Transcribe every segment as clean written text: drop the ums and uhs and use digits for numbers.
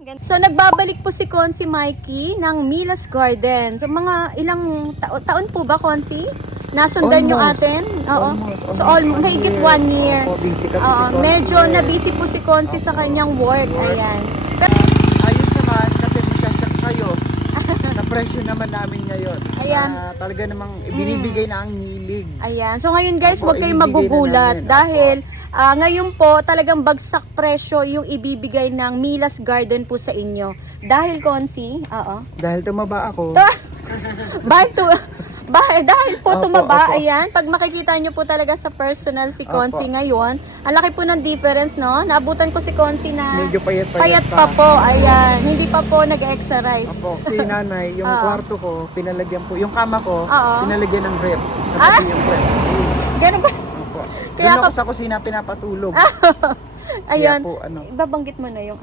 So nagbabalik po si Consi Mikey ng Mila's Garden. So mga ilang taon po ba, Consi? Nasundan nyo atin? Oo. So mahigit 1 year. Opo, busy kasi si Consi. Medyo na-busy po si Consi sa kanyang work. Ayan. Pero, ayos naman kasi masyasyak kayo. Sa presyo naman namin ngayon. Ayan. Talaga namang ibinibigay na ang hilig. ayan. So ngayon guys, Opo, huwag kayong ibibigay na magugulat namin. dahil ngayon po talagang bagsak presyo yung ibibigay ng Mila's Garden po sa inyo. Dahil Consi, Dahil tumaba ako. Dahil po Opo, tumaba, opo. ayan, pag makikita nyo po talaga sa personal si Consi Opo. ngayon, ang laki po ng difference, no? Naabutan ko si Consi na Medyo payat pa po, ayan, hindi pa po nag-exercise. Opo. Si nanay, yung Oo. kwarto ko, pinalagyan po. Yung kama ko, Oo. pinalagyan ng rep. Kapag yung rep. Ganun ba? Opo. Kaya Doon ako sa kusina pinapatulog. Ayan, Kaya po, ibabanggit mo na yung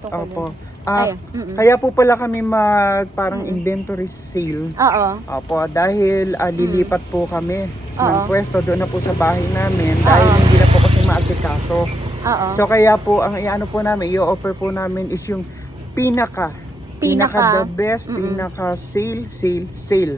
tungkol Opo. yun. Ayan, Kaya po pala kami parang inventory sale. Oo. Opo, dahil lilipat po kami Oo. ng pwesto doon na po sa bahay namin dahil hindi na po kasi maasikaso. Oo. So kaya po ang iano po namin, i-offer po namin is yung pinaka the best, pinaka sale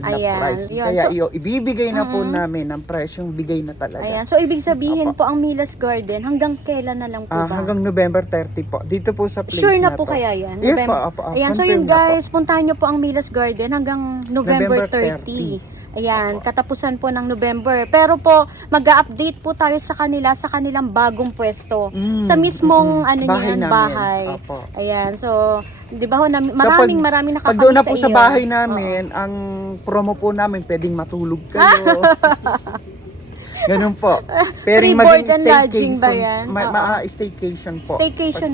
na Ayan, price. yun. Kaya So, ibibigay na po namin ng presyong bigay na talaga. Ayan, so ibig sabihin po ang Mila's Garden hanggang kailan na lang po ba? Hanggang November 30 po. Dito po sa place Sure na na po to. kaya yan? Yes po, opo. Ayan, so yun confirm na po. guys, puntahan nyo po ang Mila's Garden hanggang November November 30. Ayan, katapusan po ng November. Pero po, mag-update po tayo sa kanila sa kanilang bagong pwesto. Sa mismong bahay namin. bahay. Opo. Ayan, so, di ba ho, maraming nakakamiss Pag doon na po sa sa iyo. bahay namin, ang promo po namin, pwedeng matulog kayo. Ganun po. Free Pwedeng board maging and lodging ba staycation. yan? Staycation po. Staycation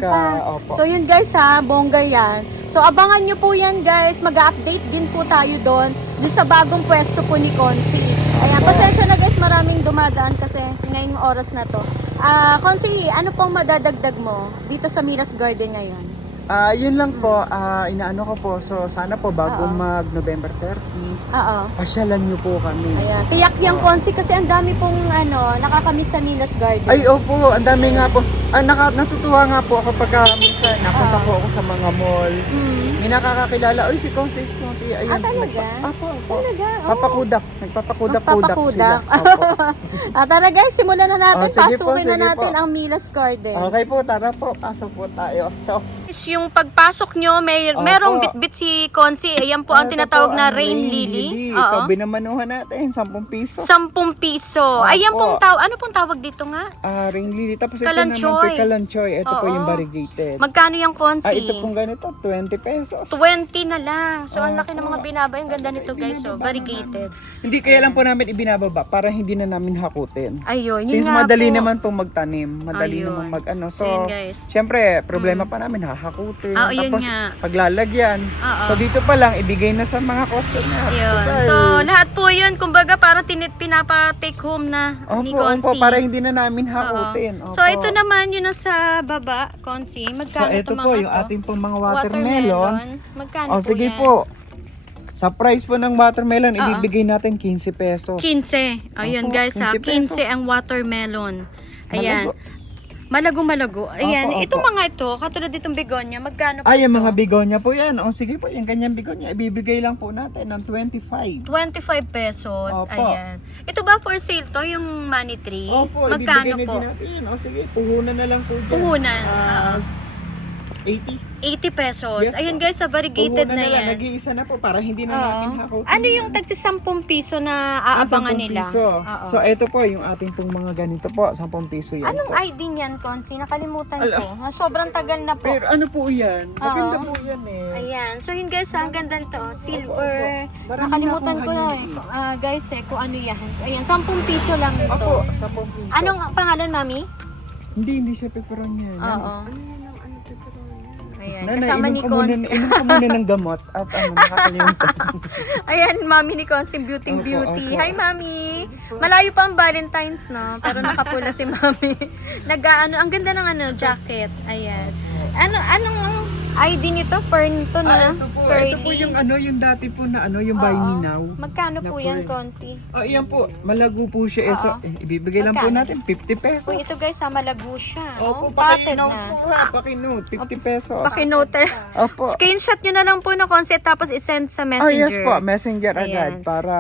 Opo. So yun guys ha, bongga yan. So abangan nyo po yan guys, mag-update din po tayo doon sa bagong pwesto po ni Consi. Ayan, pasensya na guys, maraming dumadaan kasi ngayong oras na to. Consi, ano pong madadagdag mo dito sa Mila's Garden ngayon? Yun lang po, inaano ko po. So sana po bago mag November 30, Oo. pasyalan niyo po kami. Ayan, tiyak yung Consi kasi ang dami pong nakakamiss sa Mila's Garden. Ay, opo, ang dami nga po. Natutuwa nga po ako pagka minsan napunta po ako sa mga malls. May nakakakilala, oy si Consi, ayun. Talaga? Opo. Talaga? Oh. Nagpapakudak sila. Opo. Tara guys, simulan na natin. Sige po, Pasukin na sige natin po. ang Mila's Garden. Okay po, tara po, pasok po tayo. So, Yung pagpasok nyo, merong bitbit si Consi. Ayan po ang ito tinatawag po na ang rain lily. So, Oo. binamanuhan natin, 10 piso. 10 piso. Ayan pong ano pong tawag dito nga? Rain lily. Tapos ito Kalanchoy. naman po, kalanchoy. Ito po Oo. yung variegated. Magkano yung Consi? Ito pong ganito, 20 pesos. 20 na lang. So, ang laki ng mga binaba. Ang ganda nito guys. So, variegated. Hindi, kaya lang po namin ibinababa para hindi na namin hakutin. Ayun. Yun Since nga madali po. naman pong magtanim, madali Ayun. naman mag-ano. So, So, yun, guys. syempre, problema pa namin, hahakutin. Yun Tapos, nga. paglalagyan. Oo. So, dito pa lang, ibigay na sa mga customer. Ayun. Total. So, lahat po yun, kumbaga, parang pinapa-take home na ni Consi. Opo, para hindi na namin hakutin. Oo. So, ito naman yun nasa baba, Consi. So, Magkano ito mga po, yung to? ating pong mga watermelon. Magkano po Sige yan? po. Sa price po ng watermelon, Oo. ibibigay natin 15 pesos. 15. Ayun Opo, guys ha, 15 15 ang watermelon. Ayan. Malago. Malago-malago. Ayan. Opo, Itong opo. mga ito, katulad ditong begonia, magkano po Ay, yung ito? mga bigonya po yan. Sige po, yung kanyang bigonya, ibibigay lang po natin ng 25. 25 pesos. Opo. Ayan. Ito ba for sale to, yung money tree? Opo, Magkano ibibigay na po? din natin yan. Sige, puhunan na lang po dyan. Puhunan. Ah, 80. 80 pesos. Yes, Ayun po. guys, sa variegated Puhunan na lang. yan. Nag-iisa na po para hindi na Oo. natin hakutin. Ano yung tagsi 10 piso na aabangan 10 nila? piso. Oo. So, ito po, yung ating pong mga ganito po, 10 piso yan Anong po. ID niyan, Consi? Nakalimutan Ala. ko. Sobrang tagal na po. Pero ano po yan? Maganda Oo. po yan eh. Ayan. So yun guys, ang ganda nito. Silver. Opo. Marami Nakalimutan na ko akong na eh. hanap Guys kung ano yan. Ayan, 10 piso lang ito. Opo, 10 piso. Anong pangalan, Mami? Hindi siya pepperoni yan. Oo. Ayan, Nanay, kasama ni Cons. Inom ko muna ng gamot at nakakalimutan. Ayan, Mami ni Cons, yung Beauty Opo, Beauty. opo. Hi, Mami. Malayo pa ang Valentine's, no? Pero nakapula si Mami. Ang ganda ng jacket. Ayan. ID nito, fern to na. Ito po Curly. yung yung dati po na yung buy me now. Magkano po Na yan, fern. Consi? Iyan po, malago po siya. So, ibibigay lang po Magkano? natin 50 pesos. Kung ito guys, malago siya. Opo, Potted pakinote na. po ha, pakinote, 50 pesos. Pakinote. Opo. Screenshot nyo na lang po na Consi tapos isend sa Oh messenger. yes po, messenger agad Ayan. para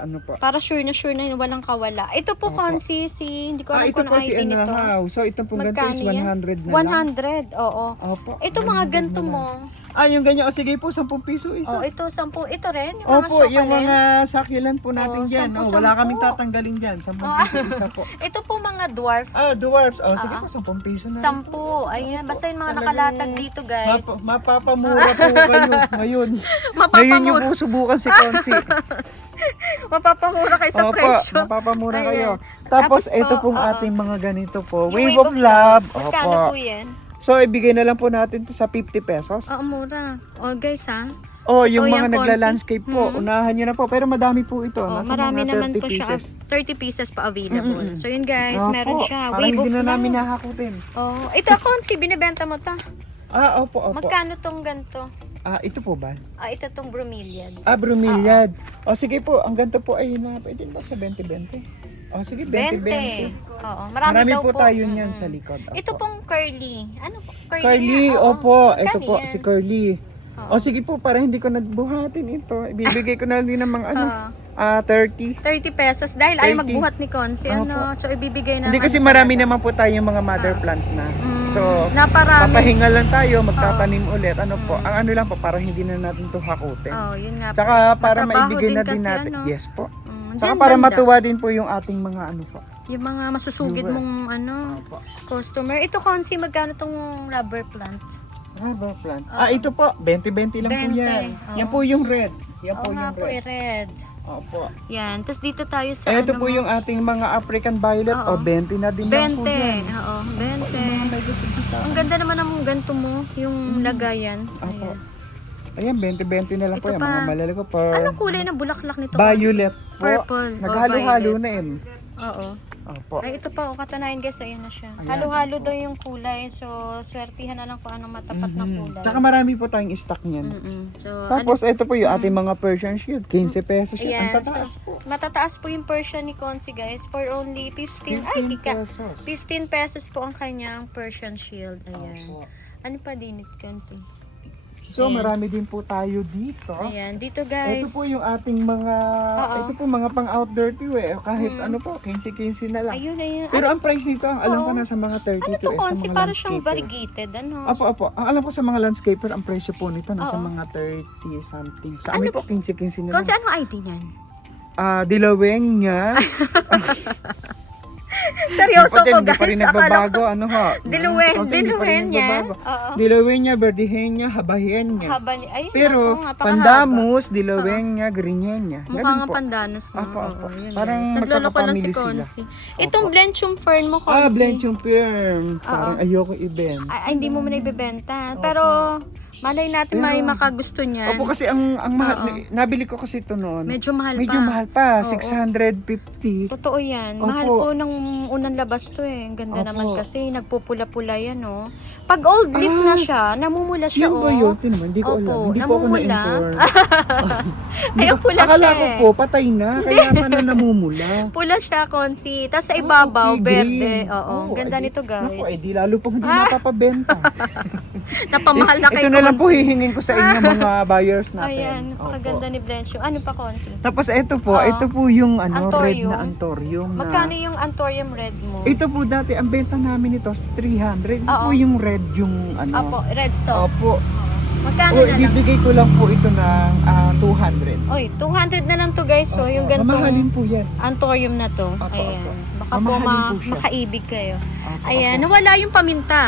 ano po. Para sure na walang kawala. Ito po Consi, hindi ko alam Ito kung po ano si ID nito. How. So ito pong ganito is 100 na lang. 100, oo. Opo. Ito mga ganito mo. Yung ganyan. O sige po, 10 piso isa. Oh, ito 10. Ito rin, yung mga Opo, yung succulent. mga succulent po natin dyan. 10, Wala 10. kaming tatanggalin dyan. 10 piso isa po. Ito po mga dwarf. Dwarfs. Sige po, 10 piso na. 10. Ayan, basta yung mga nakalatag dito, guys. Mapapamura po kayo ngayon. Mapapamura. Ngayon yung po subukan si Consi. Mapapamura kayo sa Opo, presyo. mapapamura Ayan. kayo. Tapos Tapos ito po, pong ating mga ganito po. Yung Wave of Love. Magkano po yan? So, ibigay na lang po natin to sa 50 pesos. Oo, mura. O, guys, ha? Yung Ito, mga yung nagla-landscape po, unahan nyo na po. Pero madami po ito. Oh, Nasa marami mga 30 naman po siya. pieces. 30 pieces pa available. So, yun guys, Opo, meron siya. Parang Wave of hindi na namin Love. nahakutin. Oh, ito ako, binibenta mo ta. Opo. Magkano tong ganito? Ito po ba? Ito tong bromeliad. Bromeliad. Sige po, ang ganito po ay pwede ba sa 20-20? Sige, 20-20. Oo, marami daw po po. tayo niyan sa likod. Opo. Ito pong curly. Ano po? Curly, nga, oo. opo. Ito Magkano po, yan? si Curly. Sige po, para hindi ko nabuhatin ito. Ibibigay ko na din ng mga 30. 30 pesos. Dahil ayaw 30. magbuhat ni Consi. So, ibibigay na. Hindi kasi marami naman po tayong mga mother plant na. So, naparami. papahinga lang tayo, magtatanim ulit. Ano po, ang ano lang po, para hindi na natin ito hakutin. Yun nga po. Tsaka para Matrabaho maibigay na din din kasi, natin. ano? Yes po. Diyan Tsaka para banda. matuwa din po yung ating mga ano po. Yung mga masusugid mong customer. Ito Consi, magkano tong rubber plant? Rubber plant. Ito po, 20-20 lang po 20, yan. oo. Yan po yung red. Yan po Oo nga yung po, red. red. Opo. Yan. Tapos dito tayo sa Ito po yung ating mga African violet. 20 na din lang po 20. yan. Oo, Yung mga 20. may gusto dito. Ang ganda naman ng ganito mo, yung lagayan. Opo. Ayan. Ayan, 20-20 na lang po Ito yan. pa. Mga malalago po. Anong kulay ng bulaklak nito? Violet po. Purple. Naghalo-halo violet. na Oo. Opo. Ay, ito pa, katunayan guys, ayan na siya. Ayan. Halo-halo daw yung kulay. So, swertihan na lang kung anong matapat na kulay. Tsaka marami po tayong stock niyan. So, Tapos ito po yung ating mga Persian shield. 15 pesos yun. Ayan, Ang tataas so, po. matataas po yung Persian ni Consi guys for only 15. Ay, 15 kika. pesos. 15 pesos po ang kanyang Persian shield. Ayan. Opo. Ano pa din ito, Consi? So marami din po tayo dito. Ayan, dito guys. Ito po yung ating mga ito po mga pang outdoor to kahit ano po 15 na lang. Ayun. Pero ang price nito, ang alam ko nasa mga 32 Ano to, sa Consi? mga Para siyang landscaper. variegated, ano? Opo. Ang alam ko sa mga landscaper, ang presyo po nito nasa mga 30 something. Sa amin po 15 na Consi, lang. anong ID niyan? Dilaweng niya. Seryoso ko Hindi pa rin guys. Akala nagbabago. ko. Ano ho? Diluwen Hindi pa rin niya. nagbabago. Oo. Diluwen niya, verdihen niya, habahin niya. Haba niya. Ayun, Pero ako, napakahaba. pandamus, diluwen niya, grinyen niya. Mukha Ganun nga po. pandanos. No? Opo. Yun, Parang guys. Nagloloko lang si magkakapamilya sila. Consi. Itong blenchum fern mo, Consi. Blend yung firm. Parang ayoko i-bend. Ay, hindi mo na ibebenta. Pero, malay natin may makagusto niyan. Opo, kasi ang mahal, nabili ko kasi ito noon. Medyo mahal Medyo pa. mahal pa, 650. Totoo yan. Opo. Mahal po ng unang labas to eh. Ang ganda Opo. naman kasi. Nagpupula-pula yan, oh. Pag old leaf na siya, namumula siya, Yun ba oh. yun? Tinuman, hindi ko Opo, alam. Hindi po ako namumula. na-inform. Ay, ang pula Akala siya ko eh. po, patay na. Kaya pala namumula. Pula siya, Consi. Tapos sa ibabaw, Okay, berde. green. Oo, ang ganda nito, guys. Naku, di lalo pong hindi mapapabenta. Napamahal na kay Ito na lang po Consi. hihingin ko sa inyo mga buyers natin. Ayan, Opo. napakaganda ni Blencho. Ano pa, Consi? Tapos ito po yung Antorium. red na antorium. Na, Magkano yung Antorium red mo? ito po dati, ang benta namin ito 300. Ito Oo. po yung red yung ano. Apo, red stock. Opo. Magkano O, na lang? ibibigay ko lang po ito ng 200. Oy, 200 na lang to guys. So, yung Mamahalin gantong po yan. Antorium na to. Opo, Ayan. opo. Baka po Mamahalin po siya. makaibig kayo. Opo, Ayan, opo. nawala yung paminta.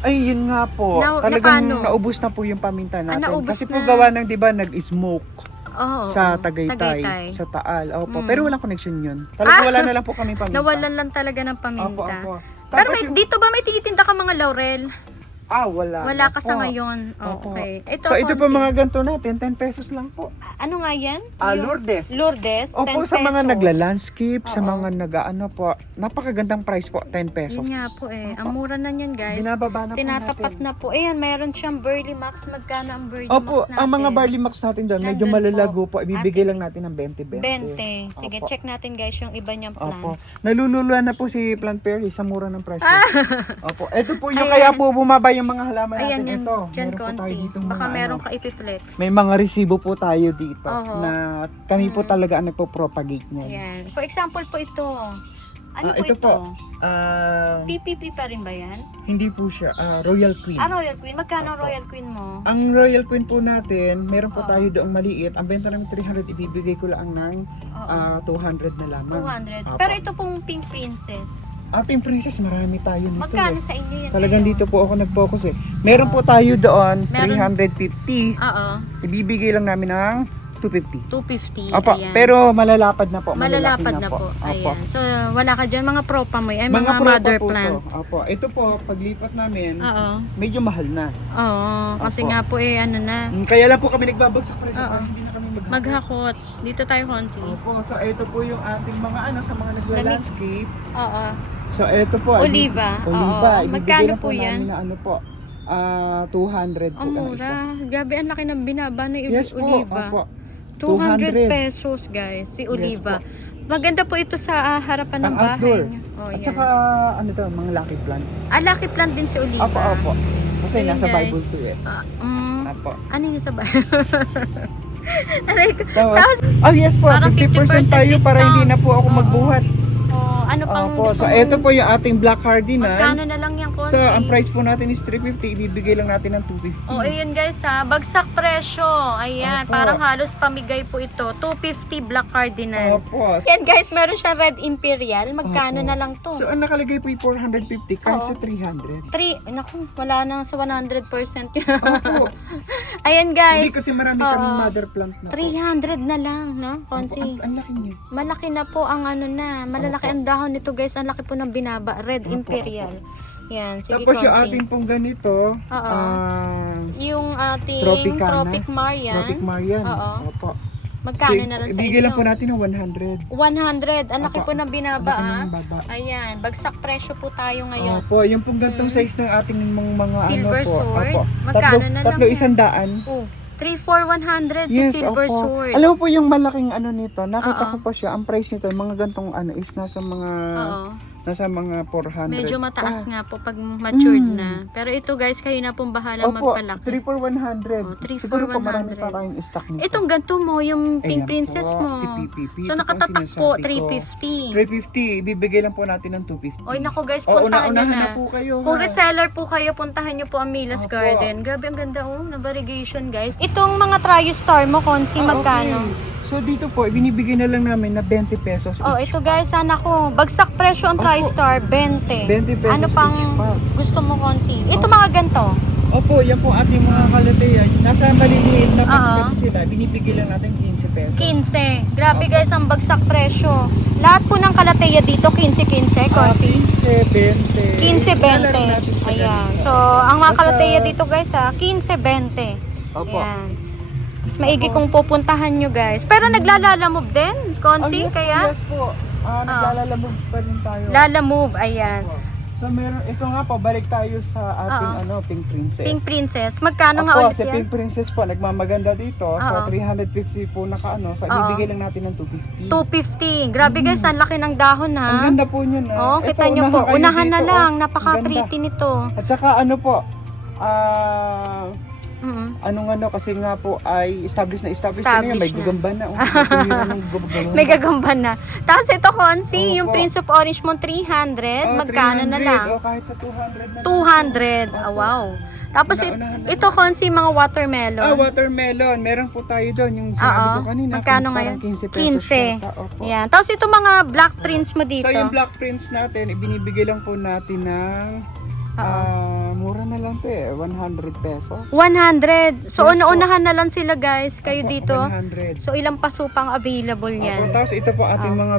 Ay, yun nga po. Talagang napano? naubos na po yung paminta natin. naubos Kasi po na. gawa ng, di ba, nag-smoke Oo. sa Tagaytay, sa Taal. Opo. Pero walang connection yun. Talagang wala na lang po kami paminta. Nawalan lang talaga ng paminta. Opo, opo. Pero Tapos dito ba may tinitinda ka mga laurel? Wala. Wala na ka sa po. ngayon. Opo. Okay. So ito po Consi. mga ganito natin, 10 pesos lang po. Ano nga yan? Lourdes. Lourdes, 10 Opo, pesos. sa mga nagla-landscape, sa Oo. mga nag-ano po, napakagandang price po, 10 pesos. Yun nga po eh. Ang mura na yan, guys. Binababa na po Tinatapat natin. na po. Ayan, mayroon siyang Burley Max. Magkano ang Burley Opo, Max natin? ang mga barley max natin doon, medyo Nandun malalago po. Ibibigay sige. lang natin ng 20-20. 20. Sige, Opo. check natin guys yung iba niyang Opo. plants. Nalululuan na po si Plant Perry sa mura ng presyo. Opo. Ito po yung Ayan. kaya po bumaba yung mga halaman Ayan natin. yun, Ito. dyan Meron po tayo Consi. ditong Baka mga meron ano. ka ipiplex. May mga resibo po tayo dito Oo. na kami po talaga ang nagpo-propagate niyan. Ayan. For example po ito. Ano po ito ito? po. PPP pa rin ba yan? Hindi po siya. Royal Queen. Royal Queen. Magkano ang Opo. Royal Queen mo? Ang Royal Queen po natin, meron po Oo. tayo doong maliit. Ang benta namin 300, ibibigay ko lang ng Oo. 200 na lamang. 200. Opo. Pero ito pong Pink Princess. Pink Princess, marami tayo nito. Magkano sa inyo yan? Talagang ngayon? dito po ako nag-focus eh. Meron po tayo doon, Meron. 350. Oo. Ibibigay lang namin ng 250. 250. Opo, Ayan. pero malalapad na po. Malalapad malalaki na po. Opo. Ayan. So, wala ka dyan. Mga propa mo yan. Mga, propa mother po plant. to. Opo, ito po, paglipat namin, Oo. medyo mahal na. Oo. Kasi Opo. nga po ano na. Kaya lang po kami nagbabagsak presyo Oo. para hindi na kami maghapon. Maghakot. Dito tayo, Consi. Opo, so ito po yung ating mga sa mga nagla-landscape. Oo. So ito po. Oliva. Oliva. Oo. Ibibigay Magkano lang po yan? namin na ano po, 200 po Ang ang isa. mura. Grabe, ang laki ng binaba ng Yes po, Oliva. opo. 200 pesos, guys. Si Oliva. Maganda po ito sa harapan ng Ang bahay outdoor. niyo. Oh, At yan. saka, ano to, mga lucky plant. Lucky plant din si Oliva. Opo, opo. Kasi Ayun, nasa guys. Bible to eh. Mm, Opo. ano yung sa bahay? Aray ko. Tapos, yes po, parang 50% tayo para discount. hindi na po ako magbuhat. Oh, ano pang Opo, gusto so mong- ito po yung ating black cardinal. Magkano na lang yan, Consi? So, ang price po natin is 350, ibibigay lang natin ng 250. Oh, ayan guys ha. Bagsak presyo. Ayan, Opo. parang halos pamigay po ito. 250 Black Cardinal. Opo. Yan guys, meron siya Red Imperial. Magkano Opo. na lang to? So, ang nakalagay po yung 450 kahit Oo. sa 300. 3, naku, wala na sa 100% yun. Opo. Ayan guys. Hindi kasi marami Oo. kaming mother plant na po. 300 na lang, no? Opo, Consi. ang laki niya. Malaki na po ang ano na. Malalaki ang dahon nito guys. Ang laki po ng binaba. Red Opo, Imperial. Yan, sige Tapos yung Consi. ating pong ganito, Oo. Yung ating Tropicana. Tropic Marian. Tropic Marian. Oo. Opo. Magkano na lang sa Ibigay lang inyo? po natin ng 100. 100. Ang laki Opo. po ng binaba. Ang laki Ah. ng baba. Ayan, bagsak presyo po tayo ngayon. Opo, yung pong gantong size ng ating mga Silver ano po. sword? Opo. Magkano na lang Tatlo yan? 100. Oh, 3-4-100 sa silver opo. sword. Alam mo po yung malaking ano nito, nakita Oo. ko pa siya, ang price nito, yung mga gantong ano is nasa mga Oo. nasa mga 400. Medyo mataas pa. nga po pag matured Mm. na. Pero ito guys, kayo na pong bahala Opo, magpalaki. 3 for 100. Oh, 3 for Siguro po marami 100. pa tayong stock nito. Itong ganito mo, yung Pink Ayan Princess po, mo. si PPP. So Ito nakatatak ang po, sinasabi ko. 350. 350, ibibigay lang po natin ng 250. Oy, naku guys, Oo, puntahan nyo una-unahan na. na po kayo. Kung ha? reseller po kayo, puntahan nyo po ang Milas Opo. Garden. Grabe, ang ganda na variegation guys. Itong mga Triostar mo, Consi, magkano? Okay. So dito po, binibigay na lang namin na 20 pesos. Oh, each ito guys, sana ko. Bagsak presyo ang Opo. TriStar, 20. 20 pesos Ano pang each pack. gusto mo, Consi? Ito mga ganito. Opo, yan po ating mga kalateyan. Nasa maliliit na Oo. packs kasi sila, binibigay lang natin 15 pesos. 15. Grabe guys, ang bagsak presyo. Lahat po ng kalateya dito, 15-15, Consi. 15, 20. 15-20. Ayan. So, ang mga Basta- kalateya dito guys, 15-20. Opo. Ayan. Mas maigi kung pupuntahan nyo guys. Pero naglalalamove din, Consi, yes, kaya? Yes po. Naglalamove pa rin tayo. Lalamove, ayan. Opo. So meron, ito nga po, balik tayo sa ating Pink Princess. Pink Princess. Magkano nga Opo, ulit si yan? Pink Princess po, nagmamaganda dito. So Oo. 350 po so ibibigay lang natin ng 250. 250. Grabe guys, ang laki ng dahon ha. Ang ganda po niya na. Oh, kita nyo po. kayo Unahan na dito, lang. oh. Napaka-pretty Ang ganda. nito. At saka ano po, Mm-mm. anong kasi nga po ay established na yan. May na. gagamba na. Oh. May May gagamba na. Tapos ito, Consi, Oo yung po. Prince of Orange mo, 300. Magkano na lang? O kahit sa 200 na 200. Opo. Wow. Tapos Una-unahan na ito, Consi, mga watermelon. Watermelon. Meron po tayo doon. Yung Oo. sinabi ko kanina. Magkano parang ngayon? 15 pesos 15. yata. Opo. Yan. Tapos ito mga black prints mo dito. So yung black prints natin, ibinibigay lang po natin ng Mura na lang to eh. 100 pesos. 100. So, Yes po. una-unahan na lang sila guys, kayo Opo, dito. 100. So, ilang paso pang available Opo, yan? tapos ito po ating mga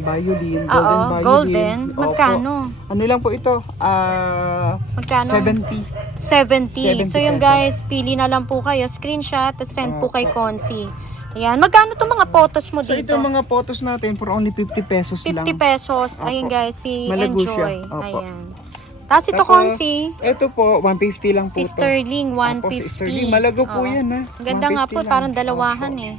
violin, golden Oo, violin. golden. Opo. Magkano? Ano lang po ito? Magkano? 70. 70. So, 70 yung pesos. guys, pili na lang po kayo. Screenshot at send po kay Consi. Ayan. Magkano itong mga photos mo So dito? ito mga photos natin for only 50 pesos 50 lang. pesos. Ayun Opo. guys, si Malago siya. Enjoy. Opo. Ayan. Tapos ito, Tapos, Consi. Ito po, 150 lang po Si ito. Sterling, Opo, si 150. Sterling. Malago po Oo. yan ha. Ganda nga 150 po, lang. parang dalawahan Opo. eh.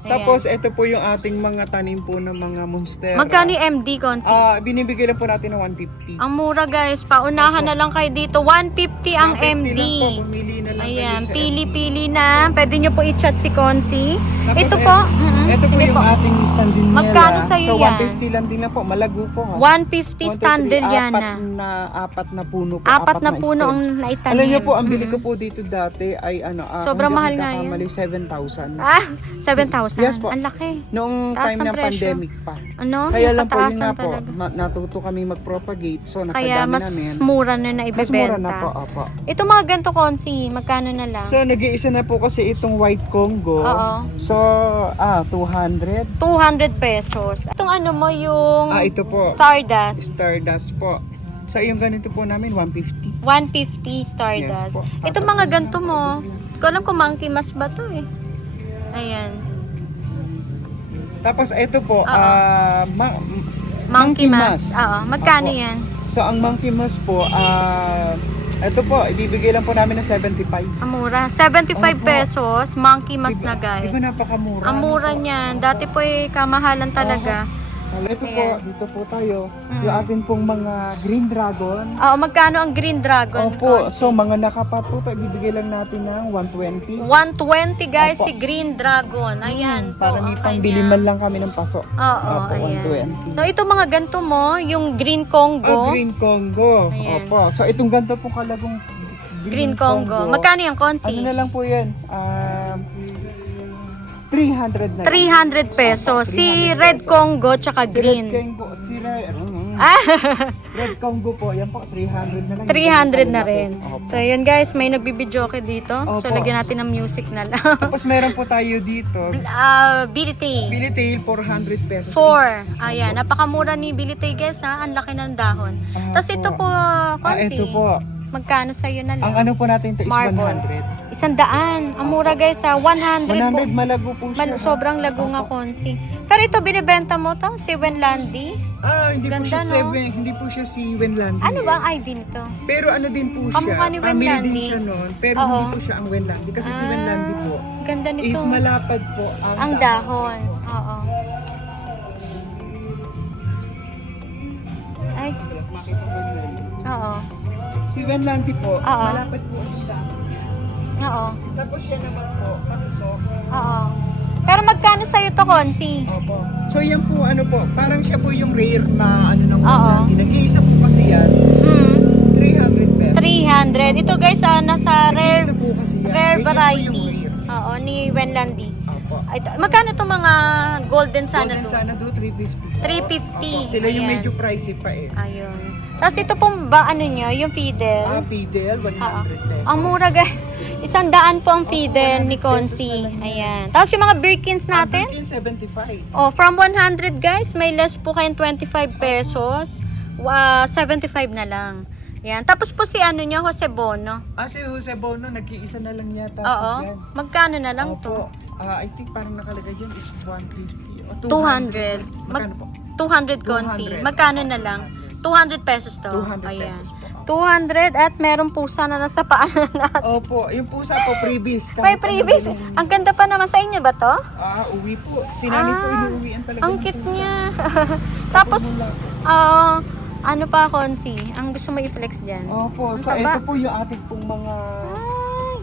Ayan. Tapos ito po yung ating mga tanim po ng mga monstera. Magkano yung MD, Consi? Binibigay lang po natin ng 150. Ang mura guys, paunahan na lang kayo dito. 150 ang 150 MD. lang po, pumili na lang Ayan, kayo sa pili-pili na. Pwede nyo po i-chat si Consi. Tapos, Ito po. Ito po Sige yung ating standing Magkano sa'yo so, yan? 150 lang din na po. Malago po ha. 150 standard yan Apat na puno po. Apat na puno stem. ang naitanim. Alam niyo po, ang bili ko po dito dati ay Sobrang kung mahal di ako nga yan. nagkakamali, 7,000. 7,000. Yes po. Ang laki. Noong Taas time ng ng presyo. pandemic pa. Ano? Kaya lang po yun Napataasan nga po, talaga. natuto kami mag-propagate. So, Kaya napagdami mas namin. mura na na Mas mura na po, ibebenta. opo. Ito mga ganito, Consi, magkano na lang? So, nag-iisa na po kasi itong white Congo. Oo. So, 200. 200 pesos. Itong ano mo, yung Ito po. Stardust. Stardust po. So, yung ganito po namin, 150. 150 Stardust. Yes po. Itong mga ganito mo, hindi ko alam kung monkey mask ba to eh. Ayan. Tapos, ito po, Monkey mask. Oo. Magkano Opo. yan? So, ang monkey mask po, ito po, ibibigay lang po namin ng 75. Ang mura. 75 Opo. pesos. Monkey mask na Di guys. ba napakamura? Ang mura niyan. Dati po eh, kamahalan talaga. Ito po, Ayan. dito po tayo. Yung atin pong mga green dragon. Oo, magkano ang green dragon? Opo, so mga nakapat po, ibibigay lang natin ng 120. 120 guys, Opo. si green dragon. Ayan po. Para may ang pambili kanya. man lang kami ng paso. Oo, Opo, ayan. 120. So ito mga ganito mo, yung green Congo. Green Congo. Ayan. Opo. So itong ganito pong kalagong Green Congo. Magkano yung Consi? Ano na lang po yan? 300 na lang. 300 pesos. Si 300 Red pesos. Congo tsaka Si Red green. Congo, Red Congo po, yan po, 300 na lang. 300 na rin. Opo. So yun guys, may nagbibidyoke dito. So Opo. lagyan natin ng music na lang. Tapos meron po tayo dito, Billy Billy Tail, 400 pesos. 4. Ayan, napakamura ni Billy guys ha. Ang laki ng dahon. Tapos ito po, Consi. Ito po. Magkano sa'yo na Ang lang? ano po natin ito is Marble. 100. 100. Ang mura guys ha. 100 po. 100 malago po siya. Sobrang lago nga, Consi. Pero ito, binibenta mo to? Si Wenlandi? Hindi po Ganda, siya no? hindi po siya si Wenlandi. Ano ba ang ID nito? Pero ano din po siya. Kamukha ni Family din Wenlandi. siya noon. Pero Oo. hindi po siya ang Wenlandi. Kasi si Wenlandi po Ganda nito. is malapad po Ang dahon. Oo. Ay, Makita mo Wenlandi. oo. Si Wenlandi po, Oo. malapad po ang dahon. Oo. Tapos siya naman po, patusok. Oo. Pero magkano sa'yo to, Consi? Opo. So yan po, ano po, parang siya po yung rare na ano ng Oo. Wenlandi. Nag-iisa po kasi yan, 300 pesos. 300. Ito guys, nasa rare Nag-iisa po kasi yan. rare Yan po yung variety. rare. Oo, ni Wenlandi. Opo. Ito, magkano to mga golden sana Golden to? sana do, 350. 350. Opo. Sila yung Ayan. medyo pricey pa eh. Ayun. Tapos ito pong ba, ano nyo, yung feeder? Fidel, 100 pesos. Ang mura guys. 100 po ang feeder ni Consi. Ayan. Tapos yung mga Birkins natin? In 75. Oh, from 100 guys, may less po kayong 25 pesos. 75 na lang. Yan. Tapos po si ano nyo, Jose Bono. Si Jose Bono, nag-iisa na lang yata. Oo. Yan. Magkano na lang to? Opo. I think parang nakalagay dyan is 150 o 200. 200. Magkano po? 200 Consi. 200. Magkano na lang? 200 pesos to. 200 Ayan. pesos po. 200 at meron pusa na nasa paanan natin. Opo, yung pusa po, freebies. May Kahit previous. ano din. Ang ganda pa naman sa inyo ba to? Uwi po. Si Nani po, inuuwian talaga. Ang ng cute pusa. niya. Tapos, ano pa, Consi? Ang gusto mo i-flex dyan? Opo, so Ang taba. ito po yung ating pong mga Ay.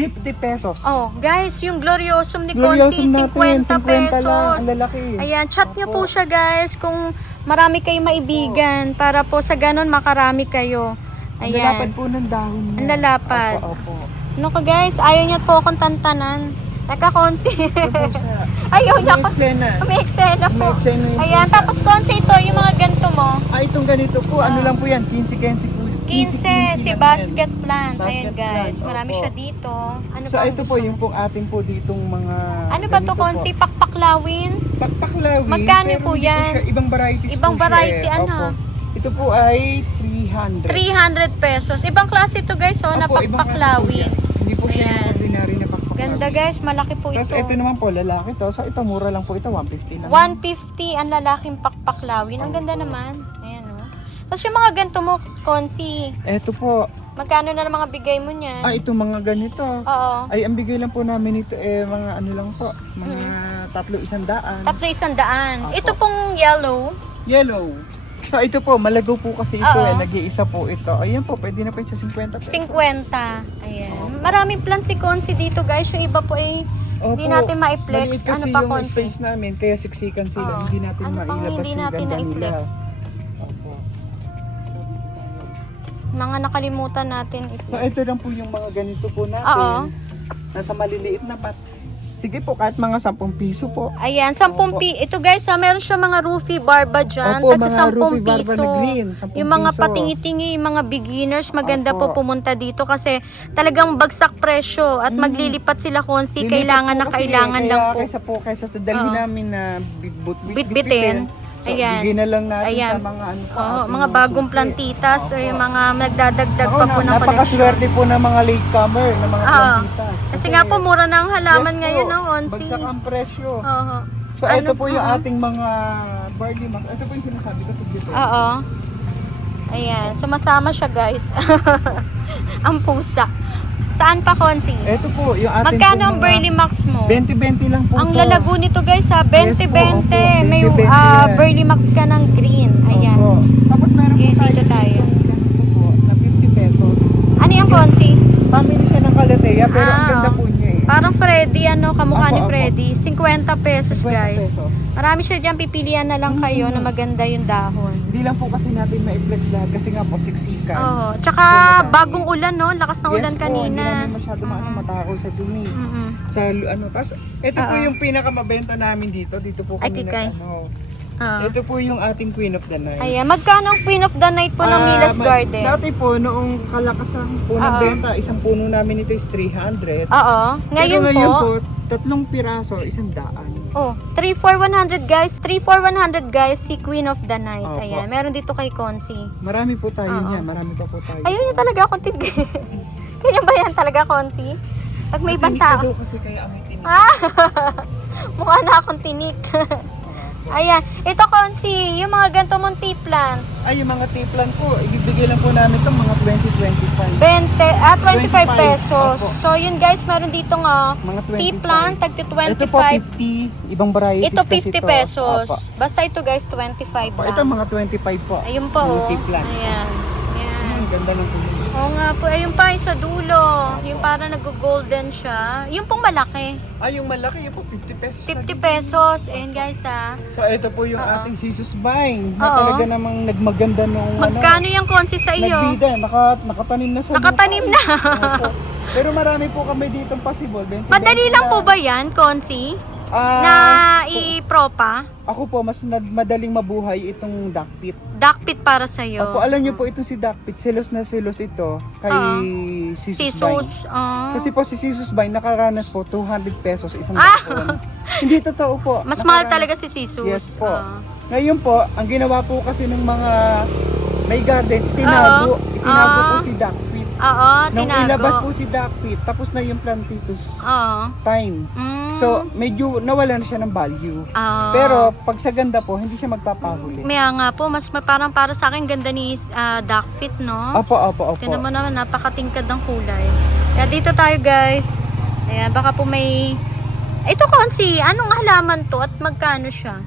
50 pesos. Oh, guys, yung Gloriosum ni Gloriosum Consi, natin, 50 50 pesos. lang, ang lalaki. Ayan, chat nyo po Opo. siya guys kung marami kayong maibigan para po sa ganun makarami kayo. Ang lalapad Ayan. po ng dahon niya. Ang lalapad. Opo. Ano ka guys, ayaw niya po akong tantanan. Teka, Consi. Yung pusa. Ayaw niya May ako. eksena. May eksena po. May eksena yung Ayan, pusa. tapos Consi ito, yung mga ganito mo. Itong ganito po, ano lang po yan, 15 15 si lang basket yan. plant. Basket Ayan guys, plant, marami opo. siya dito. Ano So pa ang ito po gusto yung mo? pong ating po ditong mga Ano ba to, ganito po. Konsi? Pakpaklawin? Pakpaklawin. Magkano pero po hindi yan? siya, ibang varieties Ibang po variety, siya, eh. ano? Opo. Ito po ay 300. 300 pesos. Ibang klase to guys, oh, na Opo, ibang klase po pakpaklawin. yan. Hindi po siya Ayan. yung ordinary na pakpaklawin. Ganda guys, malaki po Tapos ito. ito naman po, lalaki to. So ito, mura lang po ito, 150 lang. 150 ang lalaking pakpaklawin. Ang ganda naman. Ayan oh. Tapos yung mga ganito mo, Konsi, Ito po, magkano na mga bigay mo niyan? ito mga ganito. Oo. Ay, ang bigay lang po namin ito mga ano lang po, mga 300. 300. Opo. Ito pong yellow. Yellow. So ito po, malagaw po kasi ito Oo. nag-iisa po ito. Ayan po, pwede na po yung sa 50 pesos. 50. Ayan. Maraming plant si Konsi dito guys. Yung iba po ay hindi Opo. natin Maliit ma-flex. kasi Ano pa yung Konsi? space namin, kaya siksikan sila. Oo. Hindi natin Ano pang mailabas hindi yung natin ganda na-flex? nila. Opo. Mga nakalimutan natin ito. So ito lang po yung mga ganito po natin. Oo. Nasa maliliit na bat. Sige po, kahit mga 10 piso po. Ayan, 10 ito guys ha, meron siya mga roofie barba dyan, Opo, at mga sa 10 roofie barba piso. na green, 10 Yung mga piso. patingi-tingi, yung mga beginners, maganda Opo. po pumunta dito kasi talagang bagsak presyo at maglilipat sila Konsi, Lilipat kailangan po na kasi, kailangan kaya lang po. Kaysa sa dalhin Oo. namin na Bitbitin. So, Ayan. bigyan na lang natin Ayan. sa mga ano po. Oo, ating mga bagong suki. plantitas o yung mga nagdadagdag Ako, pa po ng collection. napakaswerte po ng mga latecomer, ng mga Oo. plantitas. Kasi nga po mura na ang halaman Yes ngayon po, ng Konsi. bagsak ang presyo. Oo. So Ano- ito po yung oo. ating mga barley max. Ito po yung sinasabi ko dito. Oo. Ayan, sumasama siya guys. Ang pusa. Saan pa, Konsi? Ito po yung ating Magkano po ang mga Burley Max mo? 20-20 lang po Ang to. lalago nito guys ha, 20-20. Yes po, opo. May 20-20 yan. Burley Max ka ng green. Ayan. Opo. Tapos meron po Ayan, tayo dito tayo. ganito po, na 50 pesos. Ano yung Konsi? Family siya ng Calathea, pero ang Ah, ganda oh. po niya eh. Parang Freddy, ano, kamukha Opo, ni opo. Freddy. 50 pesos 50 guys. pesos. Marami siya dyan, pipilian na lang kayo na maganda yung dahon. Hindi lang po kasi natin ma-flex lahat kasi nga po siksikan. Oo. Tsaka bagong ulan, no? Lakas ng ulan Yes po, hindi kanina. namin masyado matakaw sa dumi. Mm-mm. Sa ano, tapos ito po Oo. yung pinakamabenta namin dito. Dito po Ay, kami kikay. Oo. Ito po yung ating Queen of the Night. Ayan, magkano ang Queen of the Night po ng Milas Garden? Dati po, noong kalakasan po ng Oo. benta, isang puno namin ito is 300. Oo. Ngayon, Pero ngayon po, po, 3 piraso, 100. oh, 3 for 100 guys. 3 for 100 guys, si Queen of the Night. Opo. Ayan, meron dito kay Konsi. Marami po tayo Oo. niyan, marami pa po tayo. Ayun yung talaga akong tinig. Kanya ba yan talaga, Konsi? Pag may ibang Tinik ka tao. daw kasi kaya amoy tinik. Ah! Mukha na akong tinik. Ayan. Ito, Konsi, yung mga ganito mong tea plant. Ay, yung mga tiplan po, ibibigay lang po namin itong mga 20-25. 25 25 pesos. Opo. So, yun guys, meron dito nga Mga 25. tea plant, tagti Ito po 25. 50, ibang varieties Ito kasi 50 to. pesos. Opo. Basta ito guys, 25 Opo, lang. ito mga 25 po. Ayun po, Mga oh. tea plant. Ayan. Ayan. Ang ganda ng tuloy. Oo nga po. Ayun pa, yung sa dulo. Yung para nag-golden siya. Yung pong malaki. Ay, yung malaki, yung po 50 pesos. 50 pesos. Ayun guys ah. So, ito po yung Oo. ating Sisus Vine. Na Oo. talaga namang nagmaganda nung Magkano yung Konsi sa iyo? nagbida, nakatanim na sa Nakatanim lupa. na. Opo. Pero marami po kami ditong possible. 20, Madali lang po ba yan, Konsi? Na i-propa? Ako po, mas madaling mabuhay itong duckpit. Duckpit para sa iyo. Opo, alam niyo po itong si duckpit, selos na selos ito kay Sisus Vine. Sisus. Kasi po si Sisus Vine nakaranas po 200 pesos isang Ah! dahon. Hindi totoo po. Mas mahal Nakaranas- talaga si Sisus. Yes po. Ah. Ngayon po, ang ginawa po kasi ng mga may garden, itinago po si duckpit. Oo, Nung tinago. ilabas po si duckpit, tapos na yung plantitus Oo. time. Mm. So, medyo nawalan siya ng value. Ah. Pero, pag sa ganda po, hindi siya magpapahuli. Maya nga po, parang para sa akin ganda ni duckpit, no? Opo, opo, opo. Tignan mo naman, napakatingkad ng kulay. Kaya dito tayo guys. Ayan, baka po may... Ito Konsi, anong halaman to at magkano siya?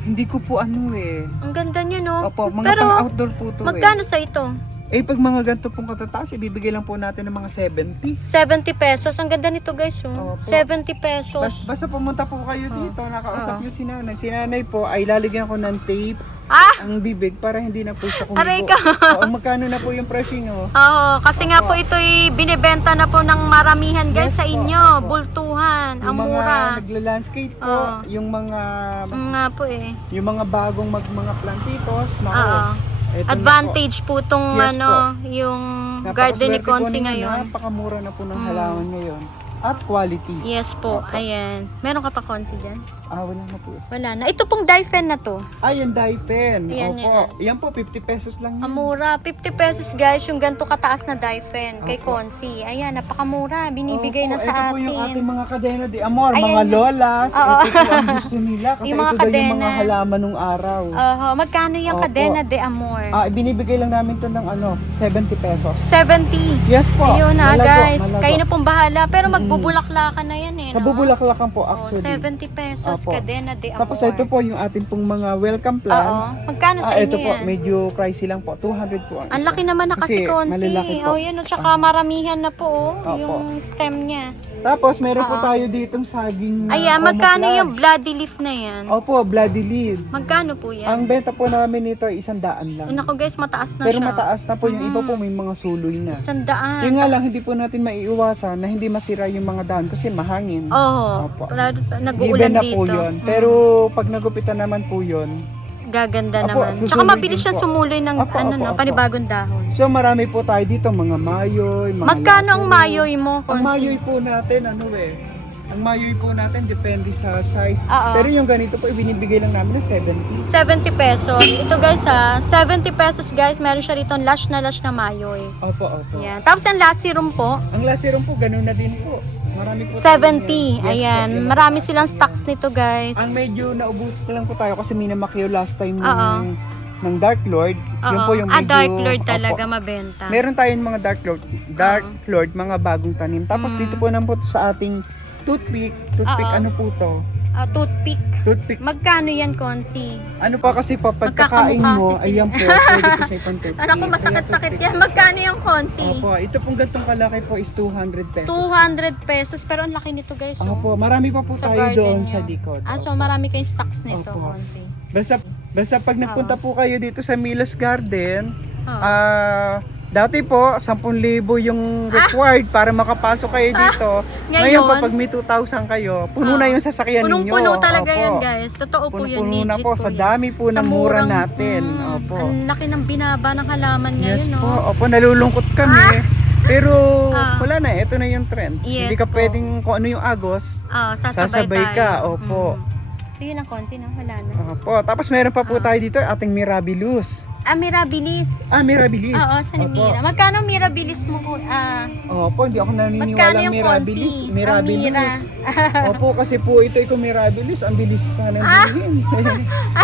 Hindi ko po ano eh. Ang ganda niya, no? Opo, mga Pero, pang-outdoor po to magkano sa ito? pag mga ganito pong katataas, ibibigay lang po natin ng mga 70. 70 pesos. Ang ganda nito guys, oh. Opo. 70 pesos. Basta pumunta po kayo dito, nakausap niyo si nanay. Si nanay po ay lalagyan ko ng tape ang bibig para hindi na po siya kumibo. Aray ka. Oo, magkano na po yung presyo nyo? Oo, kasi nga po ito'y binibenta na po ng maramihan guys Yes sa po, inyo. opo. Bultuhan, ang Yung mga mura. nagla-landscape po, Oo. yung mga Nga po eh. yung mga bagong mga plantitos, Oo. nako. ito Advantage po tong Yes yung na po. garden ni Napakaswerte po Consi ninyo, ngayon. Napakamura na po ng halaman ngayon. At quality. Yes po, Opo. ayan. Meron ka pa Consi dyan? Wala na po. Wala na. Ito pong Dyfen na to. Yung Dyfen. Ayan, Opo. Yan po, 50 pesos lang yan. Amura, 50 pesos guys, yung ganito kataas na Dyfen kay Opo. Consi. Ayan, napakamura. Binibigay Opo, na sa ito po yung atin. ating mga kadena de amor, Ayan mga yun. lolas. Oo. Ito po ang gusto nila. Kasi Yung mga ito daw yung kadena. mga halaman nung araw. Magkano yung Opo. kadena de amor? Binibigay lang namin to ng 70 pesos. 70. Yes po. Ayun na Malago, guys, malago. kayo na pong bahala. Pero magbubulaklakan na yan eh. Sa No? bubulaklakan po Oh, actually. 70 pesos Opo. kadena de amor. Tapos ito po yung ating pong mga welcome plan. Oo. Magkano sa inyo Ito po, yan? medyo pricey lang po. 200 po ang Ang isa. laki naman na kasi Consi. malalaki po. Oh, yan. Tsaka maramihan na po Opo. yung stem niya. Tapos meron po tayo ditong saging na Ayan, magkano camouflage. yung bloody leaf na yan? Opo, bloody lead. Magkano po yan? Ang benta po namin nito ay 100 lang. Naku guys, mataas na Pero siya. mataas na po, yung iba po may mga suloy na. 100. Yung nga lang, hindi po natin maiiwasan na hindi masira yung mga dahon kasi mahangin. Oo. Opo. Nag-uulan Given na dito. po yun. Pero pag nagupitan naman po yun, Gaganda Opo, naman. susuloy Tsaka mabilis din siya po. sumuloy ng Opo, opo, opo. panibagong dahon. so marami po tayo dito, mga mayoy, mga Magkano ang laso. mayoy mo, Ang Consi? mayoy po natin, ang mayoy po natin depende sa size. Oo. Pero yung ganito po, ibinibigay lang namin ng 70. 70 pesos. Ito guys 70 pesos guys. Meron siya rito lash na mayoy. Opo, opo. Yan. Tapos ang lasirum po, Ang lasirum po, ganun na din po. Marami po 70. tayo yan. Yes Ayan. po, yan. Marami silang stocks nito guys. Ang medyo naubos pa lang po tayo kasi minamakyo last time Oo. ng Dark Lord. Yun po yung medyo... Dark Lord talaga Opo. mabenta. Meron tayong mga Dark Lord, mga bagong tanim. Tapos dito po naman po sa ating toothpick. Toothpick, Oo. ano po to? Toothpick. Toothpick. Magkano yan, Consi? Ano pa kasi pa, pagkakain Magkakamukha mo, si sila. ayan po, pwede po siya pang toothpick. Anak ko, masakit-sakit yan. Magkano yung Consi? Opo, ito pong gantong kalaki po is 200 pesos. 200 pesos. Pero ang laki nito guys. Oh. Opo, marami pa po Sa tayo garden doon niya. sa likod. So marami kayong stocks nito, Opo. Consi. Basta pag nagpunta po kayo dito sa Milas Garden, Oo. dati po, 10,000 yung required para makapasok kayo dito. Ngayon po, pag may 2,000 kayo, puno na yung sasakyan ninyo. Punong-puno talaga Opo. yan, guys. Totoo po yun. Puno na Legit po, sa dami po Sa ng mura murang- natin. Opo. Ang laki ng binaba ng halaman Yes ngayon, po. no? Opo, nalulungkot kami. Pero Ah. wala na, ito na yung trend. Yes Hindi ka po. pwedeng kung ano yung agos, Sasabay sasabay ka. tayo. Opo. Yun ang Consi, no? Wala na. Opo. Tapos meron pa po tayo dito, ating Mirabilis. Mirabilis. Mirabilis. Oo, sa Opo. Mira. Magkano Mirabilis mo po? Opo, hindi ako Magkano naniniwala yung Mirabilis. Consi? Mirabilis. Mira. Opo, kasi po ito yung Mirabilis. Ang bilis sana bilhin.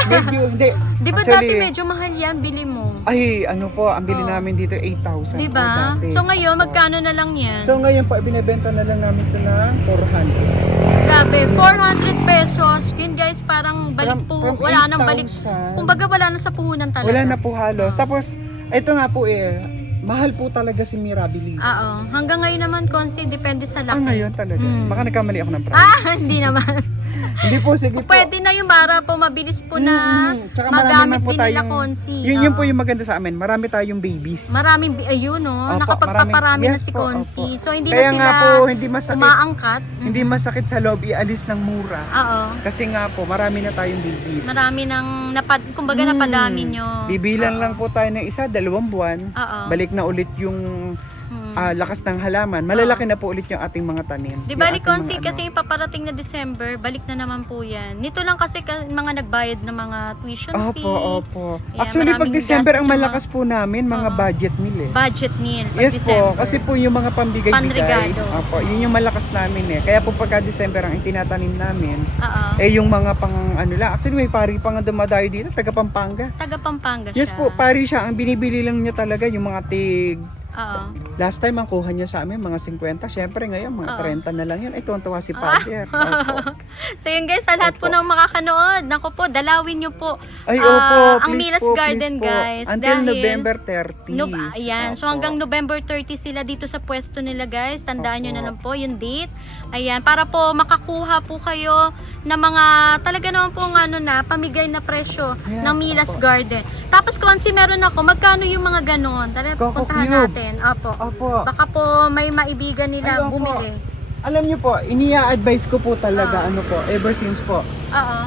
Medyo, hindi. Di ba Actually, dati medyo mahal yan, bili mo? Ay, ano po, ang bili Oo. namin dito 8,000 Di po ba? dati. So ngayon, Opo. magkano na lang yan? So ngayon po, binibenta na lang namin ito ng 400. Grabe, 400 pesos. Yun guys, parang balik From- po. from Wala nang balik. 8,000. Kumbaga wala na sa puhunan talaga. Wala na po halos. Tapos, ito nga po mahal po talaga si Mirabilis. Oo. Hanggang ngayon naman, Consi, depende sa laki. Ngayon talaga. Baka nagkamali ako ng price. Hindi naman. Hindi po, sige po. Pwede na yung para po mabilis po na Tsaka marami magamit man po din nila, tayong- Consi. Yun Oo. po yung maganda sa amin. Marami tayong babies. Maraming, ayun no, Opo, nakapagpaparami na yes si po, Consi. opo. So hindi Kaya na nga sila po, hindi masakit. umaangkat. Hindi masakit sa loob ialis ng mura. Oo. Kasi nga po, marami na tayong babies. Marami nang, kumbaga napadami nyo. Bibilan lang po tayo ng 1-2 buwan. Oo. Balik na ulit yung lakas ng halaman. Malalaki na po ulit yung ating mga tanim. Di Yung bali, ating Consi, mga kasi yung paparating na December, balik na naman po yan. Nito lang kasi mga nagbayad ng mga tuition fee. Opo. Yeah, Actually, pag maraming December, gastos ang yung malakas po namin, mga budget meal Budget meal. Pag Yes December. po, kasi po yung mga pambigay-bigay. Panregalo. Opo, yun yung malakas namin Kaya po pagka December ang itinatanim namin, Oo. yung mga pang ano lang. Actually, may pari pa nga dumadayo dito, taga Pampanga. Taga Pampanga Yes siya. po, pari siya. Ang binibili lang niya talaga yung mga tig. Oo. Last time ang kuha niya sa amin, mga 50. Siyempre ngayon, mga 30 na lang yun. Ay, tuwan-tuwa si Father. Opo. So yun guys, sa lahat po ng makakanood, naku po, dalawin nyo po Ay, opo, ang please Milas po, Garden please po. guys. Until dahil, November 30. Ayan, so Opo. hanggang November 30 sila dito sa pwesto nila guys. Tandaan nyo Opo. na lang po yung date. Ayan, para po makakuha po kayo ng mga talaga naman po pamigay na presyo Ayan, ng Milas opo. Garden. Tapos Consi, meron ako, magkano yung mga ganon? Tara, Coco puntahan cubes. natin. Opo. Opo. Baka po may maibigan nila Ay, opo. bumili. Alam niyo po, iniya-advise ko po talaga, ever since po, Oo.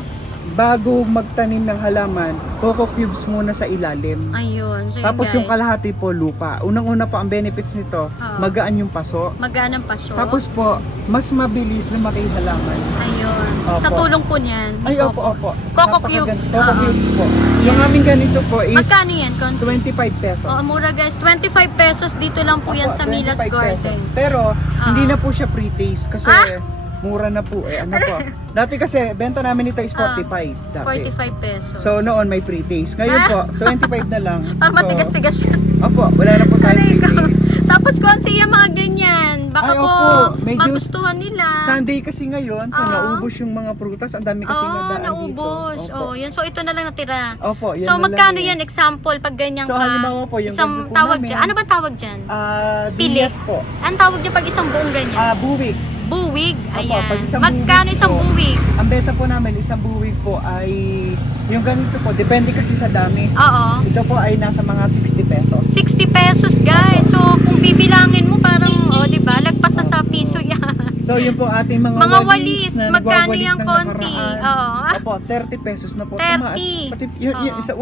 bago magtanim ng halaman, coco cubes muna sa ilalim. Ayun. So, yun, Tapos yung guys. kalahati po lupa. Unang-una po ang benefits nito, magaan yung paso. Magaan ang paso. Tapos po, mas mabilis lumaki yung halaman. Ayun. Opo. Sa tulong po niyan. ni Ay, Coco. opo. Coco Napakaganda. cubes. Coco cubes po. Yung aming ganito po is Magkano yan, Consi? 25 pesos. Oh, mura guys. 25 pesos dito lang po yan Opo, sa Milas 25 Garden. pesos. Pero, hindi na po siya pre-taste kasi mura na po eh. Ano po? Dati kasi, benta namin ito is 45. Dati. 45 pesos. So, noon may pre-taste. Ngayon po, 25 na lang. Parang So, matigas-tigas siya. Opo, wala na po tayong Aray ko. pre-taste. Tapos Consi, yung mga ganyan. Baka Ay, po opo. Medyo magustuhan nila. Sunday kasi ngayon, so naubos yung mga prutas. Ang dami kasi nadaan naubos. dito. Opo. Oh, yan. So, ito na lang natira. Opo, yan So, na lang magkano eh. yan? Example, pag ganyan So, ka. halimbawa po, yung isang ganito po tawag namin. dyan. Ano ba tawag dyan? Pili. Pili. po. Anong tawag dyan pag isang buong ganyan? Buwig. Buwig. Ayan. pag isang Magkano buwig isang po, buwig? Ang beta po namin, isang buwig po ay, yung ganito po, depende kasi sa dami. Oo. Ito po ay nasa mga 60 pesos. 60 pesos guys. So, kung bibilangin mo parang, di ba? Lagpas na sa piso yan. So, yun po ating mga, Mga walis, na magkano nagwawalis yung ng Consi? nakaraan. Oo. Opo, 30 pesos na po 30. tumaas. Pati yun,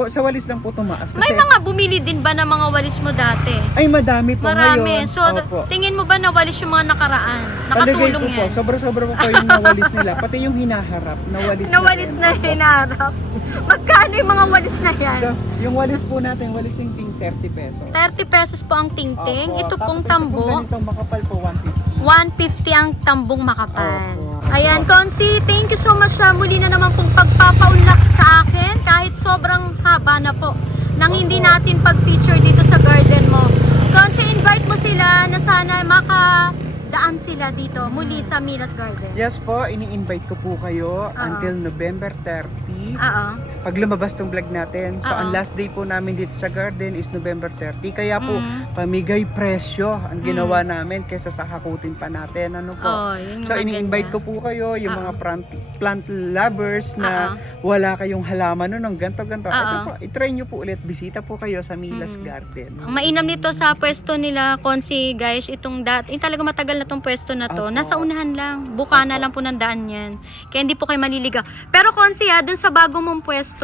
sa walis lang po tumaas. Kasi, May mga bumili din ba ng mga walis mo dati? ay madami po Marami. ngayon. So, Opo. tingin mo ba na walis yung mga nakaraan? Palagay Nakatulong ko po, yan? sobra-sobra po yung nawalis nila. Pati yung hinaharap, nawalis Nawalis na rin. Opo. hinarap. Magkano yung mga walis na yan? So, yung walis po natin, walis ting 30 pesos. 30 pesos po ang tingting. Opo. Ito Tapos pong ito tambo. ganito, makapal po, 150. 150 ang tambong makapal. Opo. Ayan, Consi, thank you so much sa muli na naman pong pagpapaunlak sa akin kahit sobrang haba na po nang hindi natin pag-feature dito sa garden mo. Consi, invite mo sila na sana makadaan sila dito muli sa Milas Garden. Yes po, ini-invite ko po kayo until November 30. Oo. Pag lumabas tong vlog natin. So, ang last day po namin dito sa garden is November 30. Kaya po, pamigay presyo ang ginawa namin kaysa sa hakutin pa natin. Ano po? Oh, yun yung So, maganda. ini-invite ko po kayo, yung mga plant lovers na wala kayong halaman nun ng ganto-ganto. Ito po, itry nyo po ulit. Bisita po kayo sa Milas Garden. Ang mainam nito sa pwesto nila, Consi, guys, itong talaga matagal na tong pwesto na to. Nasa unahan lang. Buka na lang po ng daan yan. Kaya hindi po kayo maliligaw. Pero Consi, dun sa bago mong pwesto,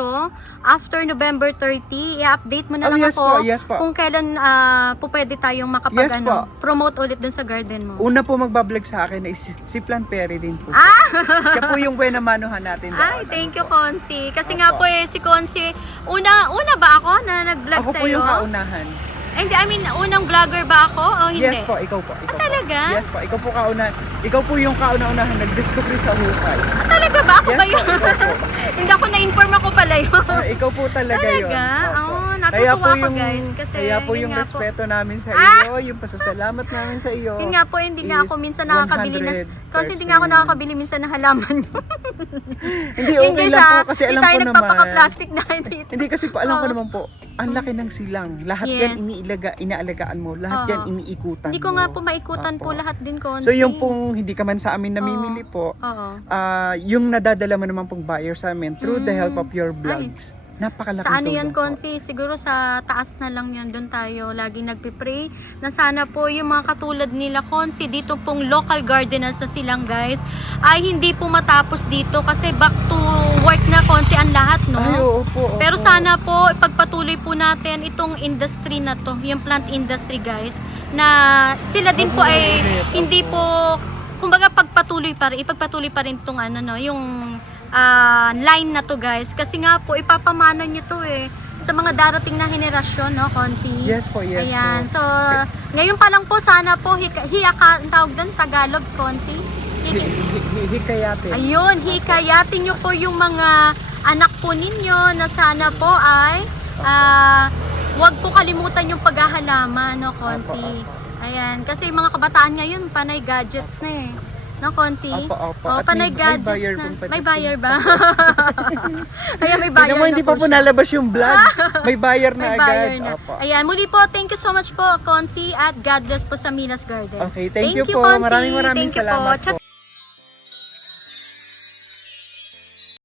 after November 30, i-update mo na lang yes ako po, yes po. kung kailan po pwede tayong Yes po. promote ulit dun sa garden mo. Una po magbablog sa akin is si Plant Perry din po. Siya po yung buena manuhan natin doon. Ay, thank you, Consi. Kasi nga po si Consi, una ba ako na nag-vlog Ako sa'yo? po yung kaunahan. Hindi, I mean, unang vlogger ba ako o hindi? Yes po, ikaw po. Ikaw po. Talaga? Yes po, ikaw po kaunahan. Ikaw po yung kauna-unahan nag-discovery sa hukay. Talaga ba? Ako Yes ba po, yun? ikaw po. Hindi ako na-inform ako pala yun. Ikaw po talaga yun. Talaga? Opo. Oo, natutuwa Kaya po ako, yung, guys, kasi kaya po yun yung nga po. respeto namin sa iyo, yung pasasalamat namin sa iyo. Yun nga po, hindi nga is ako minsan nakakabili na, 100%. kasi hindi nga ako nakakabili minsan ng halaman. Hindi, okay lang po kasi alam ko tayo naman. nagpapaka-plastic na dito. Hindi kasi po, alam ko naman po, ang laki ng silang. Lahat yan Yes. inaalagaan mo. Lahat yan iniikutan Hindi ko mo. nga po maikutan po Opo. lahat din, Consi. So yung pong hindi ka man sa amin namimili po, Oo. yung nadadala mo naman pong buyer sa amin through the help of your vlogs. Napakalaking Sa ano tulong yan, po. Consi? Siguro sa taas na lang yan. Doon tayo lagi nagpipray na sana po yung mga katulad nila, Consi, dito pong local gardeners na silang guys, ay hindi po matapos dito kasi back to work na, Consi, ang lahat, no? Ay, opo. Pero sana po, ipagpatuloy po natin itong industry na to, yung plant industry, guys, na sila din po ay hindi po, kumbaga ipagpatuloy pa rin itong ano, no, yung line na to, guys. Kasi nga po, ipapamana nyo to sa mga darating na henerasyon, no, Consi? Yes po, yes Ayan. po. So, ngayon pa lang po, sana po, ang tawag doon, Tagalog, Consi? Hikayatin. Ayun, hikayatin nyo po yung mga anak po ninyo na sana po ay wag po kalimutan yung paghahalaman, no, Consi? Ayan, kasi yung mga kabataan ngayon, panay gadgets na no, Consi? Opo. Oh, At panay may gadgets buyer na. pong pati. May buyer ba? Ayan, may buyer Tignan mo, na hindi pa po siya. nalabas yung vlogs. May buyer na May agad. buyer na. Opo. Ayan, muli po, thank you so much po, Consi, at God bless po sa Milas Garden. Okay, thank you po. Consi. Maraming Thank you po. salamat po.